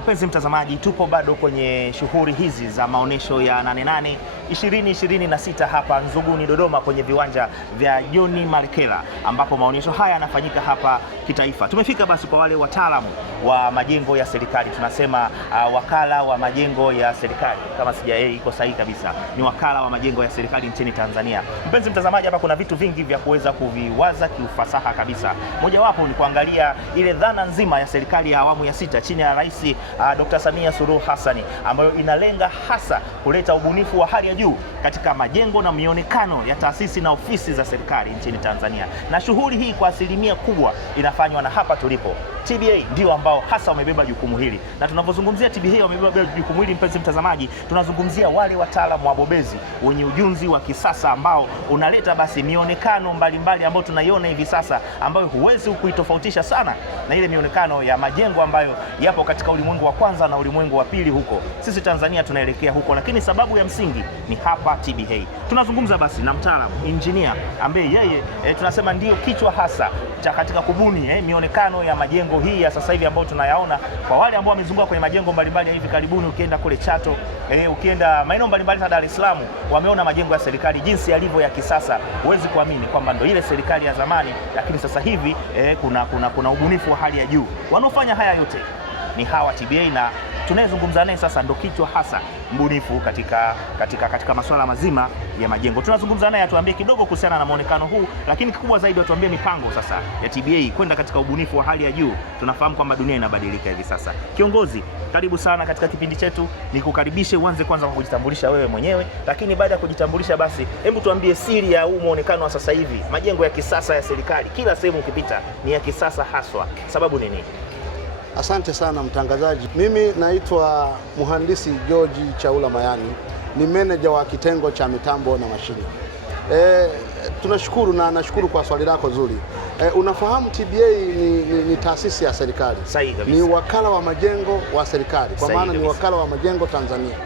mpenzi mtazamaji, tupo bado kwenye shughuli hizi za maonesho ya 88 2026 hapa Nzuguni Dodoma, kwenye viwanja vya John Malekela, ambapo maonesho haya yanafanyika hapa kitaifa. Tumefika basi kwa wale wataalamu wa majengo ya serikali, tunasema wakala wa majengo ya serikali, kama iko sahihi kabisa, ni wakala wa majengo ya serikali nchini Tanzania. Mpenzi mtazamaji, hapa kuna vitu vingi vya kuweza kuviwaza kiufasaha kabisa. Mojawapo ni kuangalia ile dhana nzima ya serikali ya awamu ya 6 chini ya Rais Dr. Samia Suluhu Hassan, ambayo inalenga hasa kuleta ubunifu wa hali ya juu katika majengo na mionekano ya taasisi na ofisi za serikali nchini Tanzania. Na shughuli hii kwa asilimia kubwa inafanywa na hapa tulipo. TBA ndio ambao hasa wamebeba jukumu hili, na tunapozungumzia TBA wamebeba jukumu hili, mpenzi mtazamaji, tunazungumzia wale wataalamu wabobezi wenye ujuzi wa kisasa ambao unaleta basi mionekano mbalimbali ambayo tunaiona hivi sasa, ambayo huwezi kuitofautisha sana na ile mionekano ya majengo ambayo yapo katika ulimwengu wa kwanza na ulimwengu wa pili huko. Sisi Tanzania tunaelekea huko, lakini sababu ya msingi ni hapa TBA. Tunazungumza basi na mtaalamu engineer ambaye yeye tunasema ndio kichwa hasa cha katika kubuni mionekano ya majengo hii ya sasa hivi ambayo tunayaona. Kwa wale ambao wamezunguka kwenye majengo mbalimbali ya hivi karibuni, ukienda kule Chato, ukienda maeneo mbalimbali Dar es Salaam, wameona majengo ya serikali jinsi yalivyo ya kisasa. Huwezi kuamini kwamba ndio ile serikali ya zamani, lakini sasa hivi kuna ubunifu wa hali ya juu. Wanaofanya haya yote ni hawa TBA, na tunayezungumza naye sasa ndo kichwa hasa mbunifu katika masuala mazima ya majengo. Tunazungumza naye atuambie kidogo kuhusiana na muonekano huu, lakini kikubwa zaidi atuambie mipango sasa ya TBA kwenda katika ubunifu wa hali ya juu. Tunafahamu kwamba dunia inabadilika hivi sasa. Kiongozi, karibu sana katika kipindi chetu. Nikukaribishe, uanze kwanza kwa kujitambulisha wewe mwenyewe, lakini baada ya kujitambulisha basi hebu tuambie siri ya huu muonekano wa sasa hivi, majengo ya kisasa ya serikali. Kila sehemu ukipita ni ya kisasa haswa. Sababu ni nini? Asante sana mtangazaji. Mimi naitwa Mhandisi George Chaula Mayani, ni meneja wa kitengo cha mitambo na mashine. Tunashukuru na nashukuru kwa swali lako zuri. Unafahamu TBA ni taasisi ya serikali. Ni wakala wa majengo wa serikali, kwa maana ni wakala wa majengo Tanzania.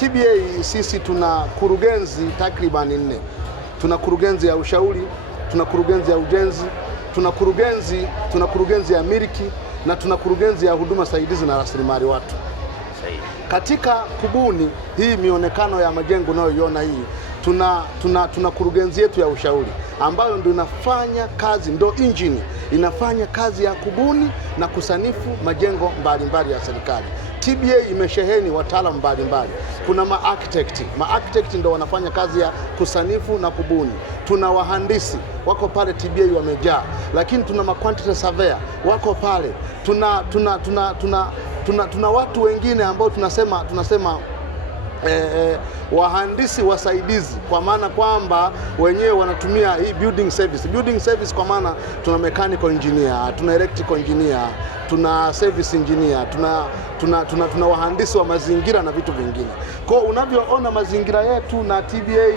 TBA sisi tuna kurugenzi takriban 4. Tuna kurugenzi ya ushauri, tuna kurugenzi ya ujenzi, tuna kurugenzi ya miliki, na tuna kurugenzi ya huduma saidizi na rasilimali watu. Katika kubuni hii mionekano ya majengo unayoiona hii, tuna kurugenzi yetu ya ushauri ambayo ndio inafanya kazi, ndio injini inafanya kazi ya kubuni na kusanifu majengo mbalimbali ya serikali. TBA imesheheni wataalamu mbalimbali. Kuna ma-architect ndio wanafanya kazi ya kusanifu na kubuni. Tuna wahandisi wako pale TBA wamejaa, lakini tuna ma-quantity surveyor wako pale. Tuna watu wengine ambao tunasema wahandisi wasaidizi, kwa maana kwamba wenyewe wanatumia hii building service, kwa maana tuna mechanical engineer, tuna electrical engineer, tuna service engineer, tuna wahandisi wa mazingira na vitu vingine. Kwa unavyoona mazingira yetu na TBA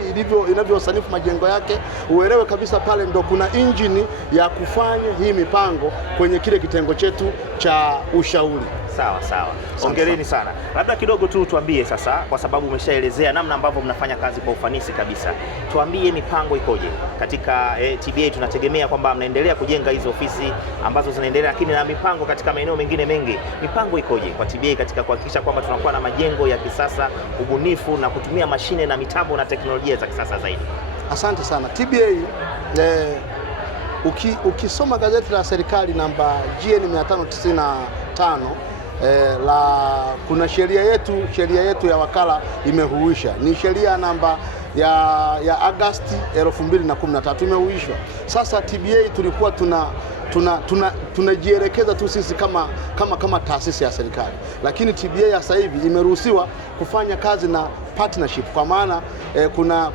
inavyosanifu majengo yake, uelewe kabisa pale ndo kuna injini ya kufanya hii mipango kwenye kile kitengo chetu cha ushauri. Sawa. Hongereni sana. Labda kidogo tu tuambie sasa, kwa sababu umeshaelezea namna ambavyo mnafanya kazi kwa ufanisi kabisa, tuambie mipango ikoje katika TBA. Tunategemea kwamba mnaendelea kujenga hizo ofisi ambazo zinaendelea, lakini na mipango katika maeneo mengine mengi, mipango ikoje kwa TBA katika kuhakikisha kwamba tunakuwa na majengo ya kisasa, ubunifu na kutumia mashine na mitambo na teknolojia za kisasa zaidi? Asante sana. TBA ukisoma gazeti la serikali namba GN 595 kuna sheria yetu ya wakala imehuishwa. Ni sheria namba ya Agosti 2013 imehuishwa. Sasa TBA tulikuwa tunajielekeza tu sisi kama taasisi ya serikali, lakini TBA sasa hivi imeruhusiwa kufanya kazi na partnership, kwa maana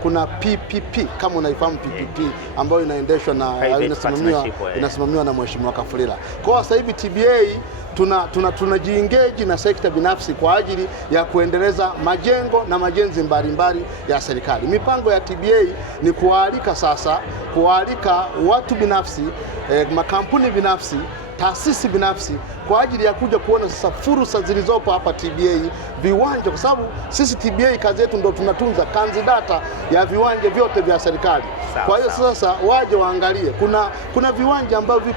kuna PPP, kama unaifahamu PPP, ambayo inaendeshwa na inasimamiwa na Mheshimiwa Kafulila. Kwa sasa hivi TBA tunajiengage na sekta binafsi kwa ajili ya kuendeleza majengo na majenzi mbalimbali ya serikali. Mipango ya TBA ni kualika watu binafsi, makampuni binafsi, taasisi binafsi kwa ajili ya kuja kuona sasa fursa zilizopo hapa TBA, viwanja, kwa sababu sisi TBA kazi yetu ndio tunatunza kanzidata ya viwanja vyote vya serikali. Kwa hiyo sasa waje waangalie, kuna viwanja ambavyo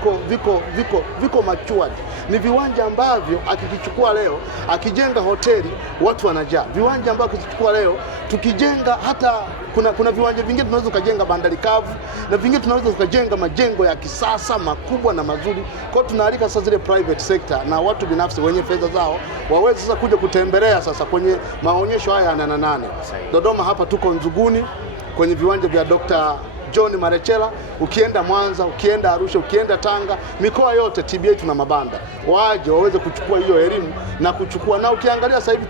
viko matured, ni viwanja ambavyo akikichukua leo, akijenga hoteli watu wanajaa. Viwanja ambavyo akichukua leo, tukijenga hata kuna viwanja vingine tunaweza kujenga bandari kavu, na vingine tunaweza kujenga majengo ya kisasa makubwa na mazuri. Kwa tunaalika sasa zile private sector na watu binafsi wenye fedha zao waweze sasa kuja kutembelea sasa kwenye maonyesho haya ya 88. Dodoma hapa tuko Nzuguni kwenye viwanja vya Dr. John Marechela, ukienda Mwanza, ukienda Arusha, ukienda Tanga, mikoa yote TBA tuna mabanda. Waje waweze kuchukua hiyo elimu na kuchukua, na ukiangalia sasa hivi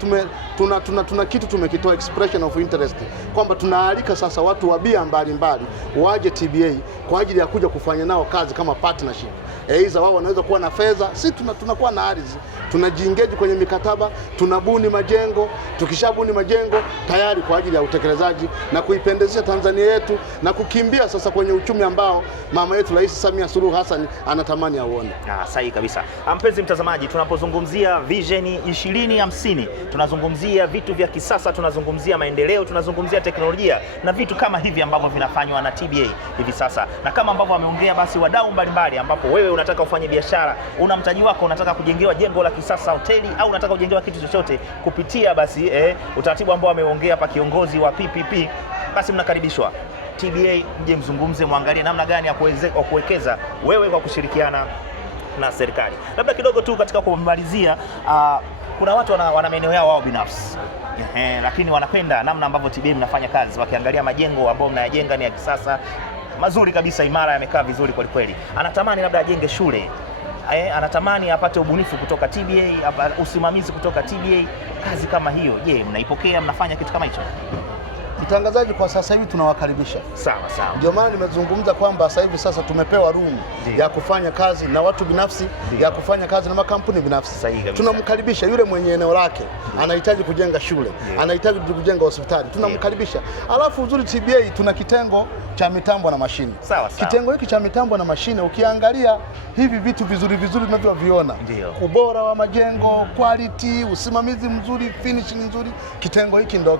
tuna kitu tumekitoa expression of interest, kwamba tunaalika sasa watu wa bia mbalimbali waje TBA kwa ajili ya kuja kufanya nao kazi kama partnership. Aidha wao wanaweza kuwa na fedha, si tunakuwa na ardhi, tunajiengage kwenye mikataba, tunabuni majengo, tukishabuni majengo tayari kwa ajili ya utekelezaji na kuipendezesha Tanzania yetu na kukimbia sasa kwenye uchumi ambao mama yetu Rais Samia Suluhu Hassan anatamani auone. Sahihi kabisa. Mpenzi mtazamaji, tunapozungumzia Vision 2050 tunazungumzia vitu vya kisasa, tunazungumzia maendeleo, tunazungumzia teknolojia na vitu kama hivi ambavyo vinafanywa na TBA hivi sasa, na kama ambavyo wameongea basi wadau mbalimbali, ambapo wewe unataka ufanye biashara, una mtaji wako, unataka kujengewa jengo la kisasa, hoteli, au unataka kujengewa kitu chochote kupitia basi utaratibu ambao ameongea hapa kiongozi wa PPP, basi mnakaribishwa TBA, mje mzungumze, muangalie namna gani ya kuwekeza wewe kwa kushirikiana na serikali. Labda kidogo tu katika kumalizia, kuna watu wana maeneo yao wao binafsi, lakini wanapenda namna ambavyo TBA mnafanya kazi, wakiangalia majengo ambayo mnayajenga ni ya kisasa, mazuri kabisa, imara, yamekaa vizuri kweli kweli. Anatamani labda ajenge shule, anatamani apate ubunifu kutoka TBA, usimamizi kutoka TBA. Kazi kama hiyo, je, mnaipokea, mnafanya kitu kama hicho? Mtangazaji, kwa sasa hivi tunawakaribisha. Sawa. Ndio maana nimezungumza kwamba sasa hivi sasa tumepewa room ya kufanya kazi na watu binafsi, ya kufanya kazi na makampuni binafsi. Tunamkaribisha yule mwenye eneo lake, anahitaji kujenga shule, anahitaji kujenga hospitali, tunamkaribisha. Alafu uzuri TBA tuna kitengo cha mitambo na mashine. Sawa. Kitengo hiki cha mitambo na mashine, ukiangalia hivi vitu vizuri tunavyoviona, ubora wa majengo, quality, usimamizi mzuri, finishing nzuri, kitengo hiki ndio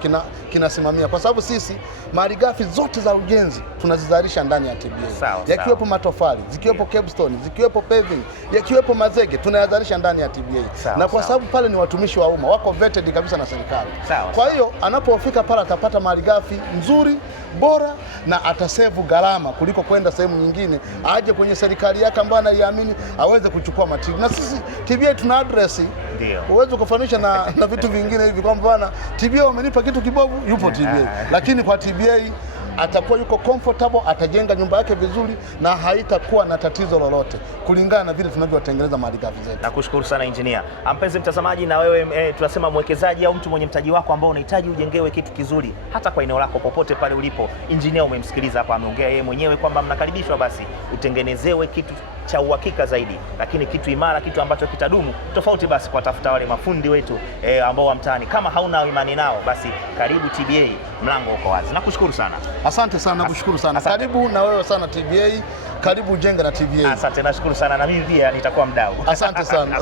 kinasimamia, kwa sababu sisi malighafi zote za ujenzi tunazizalisha ndani ya TBA. Yakiwepo matofali, zikiwepo capstone, zikiwepo paving, yakiwepo mazege, tunayazalisha ndani ya TBA. Na kwa sababu pale ni watumishi wa umma, wako vetted kabisa na serikali. Kwa hiyo anapofika pale atapata malighafi nzuri, bora, na atasevu gharama kuliko kwenda sehemu nyingine, aje kwenye serikali yake ambayo anaiamini aweze kuchukua material. Na sisi TBA tuna address, uweze kufanisha na vitu vingine hivi, kwamba bwana TBA wamenipa kitu kibovu, yupo TBA. Lakini kwa TBA atakuwa yuko comfortable, atajenga nyumba yake vizuri na haitakuwa na tatizo lolote kulingana na vile tunavyotengeneza malighafi zetu. Nakushukuru sana engineer. Mpenzi mtazamaji, na wewe tunasema mwekezaji au mtu mwenye mtaji wako ambao unahitaji ujengewe kitu kizuri hata kwa eneo lako popote pale ulipo, engineer umemsikiliza hapa, ameongea yeye mwenyewe kwamba mnakaribishwa basi utengenezewe kitu cha uhakika zaidi, lakini kitu imara, kitu ambacho kitadumu. Tofauti basi kwa tafuta wale mafundi wetu ambao wa mtaani. Kama hauna imani nao, basi karibu TBA, mlango uko wazi. Nakushukuru sana. Asante sana, nakushukuru sana. Karibu na wewe sana TBA, karibu ujenge na TBA. Asante, nashukuru sana, na mimi pia nitakuwa mdau. Asante sana.